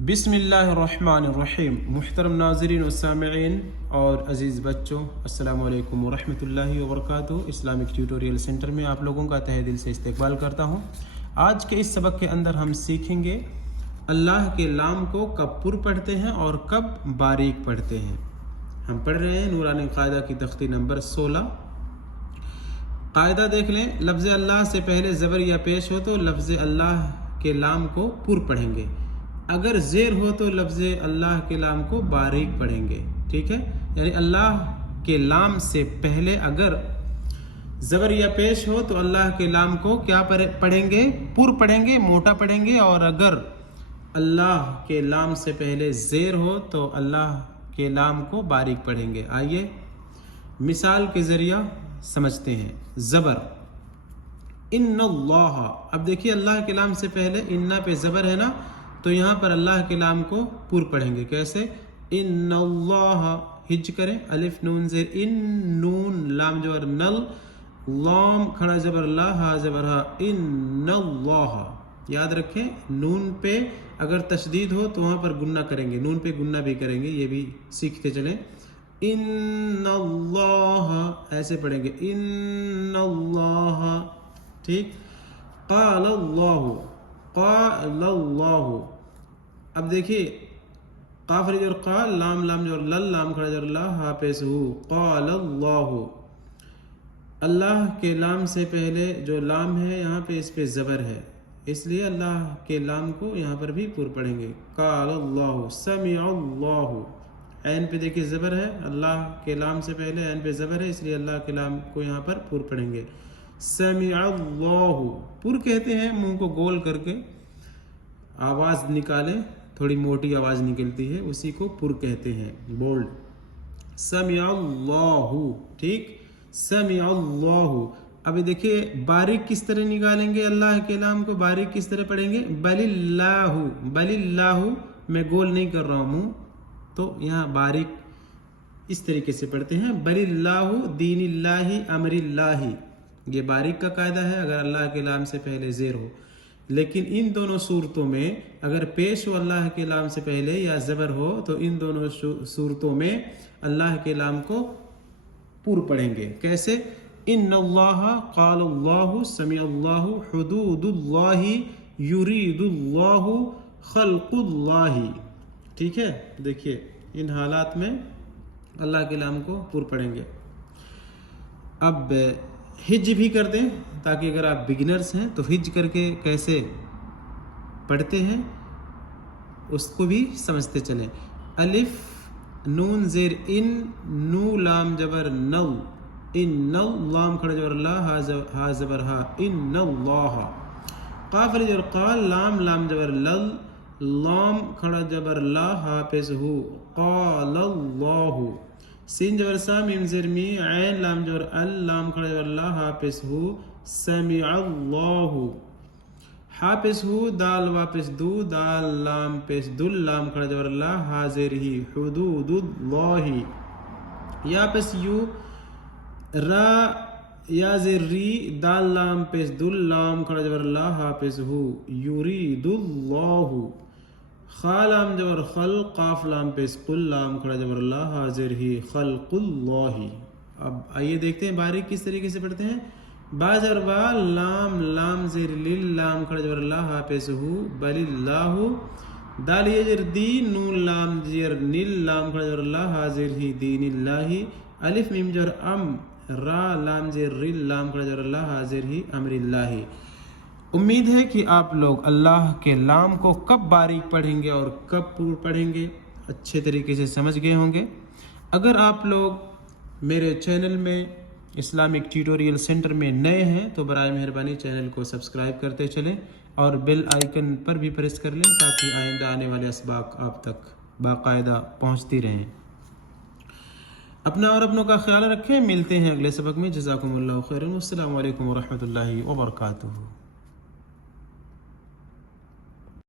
बिस्मिल्लाहिर्रहमानिर्रहीम। मुहतरम नाज़रीन व सामिईन और अज़ीज़ बच्चों, अस्सलामु अलैकुम व रहमतुल्लाहि व बरकातुहू। इस्लामिक ट्यूटोरियल सेंटर में आप लोगों का तहे दिल से इस्तकबाल करता हूँ। आज के इस सबक के अंदर हम सीखेंगे अल्लाह के लाम को कब पुर पढ़ते हैं और कब बारीक पढ़ते हैं। हम पढ़ रहे हैं नूरानी क़ायदा की तख्ती नंबर 16। क़ायदा देख लें, लफ्ज़ अल्लाह से पहले ज़बर या पेश हो तो लफ्ज़ अल्लाह के लाम को पुर पढ़ेंगे, अगर ज़ेर हो तो लफ्ज़ अल्लाह के लाम को बारीक पढ़ेंगे। ठीक है, यानी अल्लाह के लाम से पहले अगर ज़बर या पेश हो तो अल्लाह के लाम को क्या पढ़ेंगे? पुर पढ़ेंगे, मोटा पढ़ेंगे। और अगर अल्लाह के लाम से पहले ज़ेर हो तो अल्लाह के लाम को बारीक पढ़ेंगे। आइए मिसाल के ज़रिया समझते हैं। ज़बर इन्नल्लाह, अब देखिए अल्लाह के लाम से पहले इन्ना पे ज़बर है ना, तो यहाँ पर अल्लाह के लाम को पुर पढ़ेंगे। कैसे? इन्नल्लाह, हिज करें, अलिफ नून ज़ेर इन, नून लाम जबर नल, लाम खड़ा जबर ला, हा जबर हा, इन्नल्लाह। याद रखें, नून पे अगर तशदीद हो तो वहाँ पर गुन्ना करेंगे, नून पे गुन्ना भी करेंगे, ये भी सीखते चलें। इन्नल्लाह ऐसे पढ़ेंगे, इन्नल्लाह। ठीक, क़ालल्लाहु, क़ालल्लाहु। अब देखिए काफ और क़ा, लाम लाम जो लल, लाम खड़ा जर ला, हा पेश हु, क़ालल्लाहु। अल्लाह के लाम से पहले जो लाम है यहाँ पे इस पे ज़बर है, इसलिए अल्लाह के लाम को यहाँ पर भी पुर पढ़ेंगे। क़ालल्लाहु, समिअल्लाहु, ऐन पे देखिए ज़बर है, अल्लाह के लाम से पहले ऐन पे ज़बर है, इसलिए अल्लाह के लाम को यहाँ पर पुर पढ़ेंगे। समिअल्लाहु, पुर कहते हैं मुंह को गोल करके आवाज़ निकालें, थोड़ी मोटी आवाज़ निकलती है, उसी को पुर कहते हैं, बोल्ड। समिअल्लाहु, ठीक, समिअल्लाहु। अभी देखिए बारीक किस तरह निकालेंगे, अल्लाह के लाम को बारीक किस तरह पढ़ेंगे? बलिल्लाहु, बलिल्लाहु, मैं गोल नहीं कर रहा हूँ मुँह, तो यहाँ बारीक इस तरीके से पढ़ते हैं। बलिल्लाहु दीनिल्लाहि अमरिल्लाहि, ये बारीक का कायदा है अगर अल्लाह के लाम से पहले ज़ेर हो। लेकिन इन दोनों सूरतों में अगर पेश हो अल्लाह के लाम से पहले या ज़बर हो तो इन दोनों सूरतों में अल्लाह के लाम को पुर पढ़ेंगे। कैसे? इन्नल्लाह क़ालल्लाहु समिअल्लाहु हुदूदुल्लाहि युरीदुल्लाहु खल्क़ुल्लाहि। ठीक है, देखिए इन हालात में अल्लाह के लाम को पुर पढ़ेंगे। अब हिज भी कर दें, ताकि अगर आप बिगिनर्स हैं तो हिज करके कैसे पढ़ते हैं उसको भी समझते चलें। अलिफ नून ज़ेर इन, नू लाम जबर नौ, इन नौ, लाम खड़ा जबर ला, हा जबर हा, इन्नल्लाह। काफ जबर क़ा, लाम लाम जबर लल, लाम खड़ा जबर ला, हा पेश हु, क़ालल्लाहु। सीन जबर सा, मीम ज़ेर मी, ऐन लाम जबर अल, लाम खड़ा जबर ला, हा पेश हु, समिअल्लाहु। हा पेश हु, दाल वापिस दू, दाल लाम पेश दुल, लाम खड़ा जबर ला, हा ज़ेर ही, हुदूदुल्लाहि। या पेश यू, रा या ज़ेर री, दाल लाम पेश दुल, लाम खड़ा जबर ला, हा पेश हु, युरीदुल्लाहु। खा लाम जबर खल, काफ लाम पेश कुल, लाम खड़ा जबर ला, हाजिर ही, खल्क़ुल्लाहि। अब आइए देखते हैं बारीक किस तरीके से पढ़ते हैं। बा जबर बा, लाम लाम ज़ेर लिल, लाम खड़ा जबर ला, हा पेश हु, बलिल्लाहु। दाल ये जर दी, नून लाम जर निल, लाम खड़ा जबर ला, हाजिर ही, दीनिल्लाहि। अलिफ मीम जर अम, रा लाम ज़ेर रिल, लाम खड़ा जबर ला, हाजिर ही, अमरिल्लाहि। उम्मीद है कि आप लोग अल्लाह के लाम को कब बारीक पढ़ेंगे और कब पुर पढ़ेंगे अच्छे तरीके से समझ गए होंगे। अगर आप लोग मेरे चैनल में इस्लामिक ट्यूटोरियल सेंटर में नए हैं तो बराए मेहरबानी चैनल को सब्सक्राइब करते चलें और बेल आइकन पर भी प्रेस कर लें, ताकि आइंदा आने वाले असबाक आप तक बाकायदा पहुँचती रहें। अपना और अपनों का ख्याल रखें। मिलते हैं अगले सबक में। जज़ाकुमुल्लाहु खैरन। अस्सलामु अलैकुम व रहमतुल्लाहि व बरकातुहू।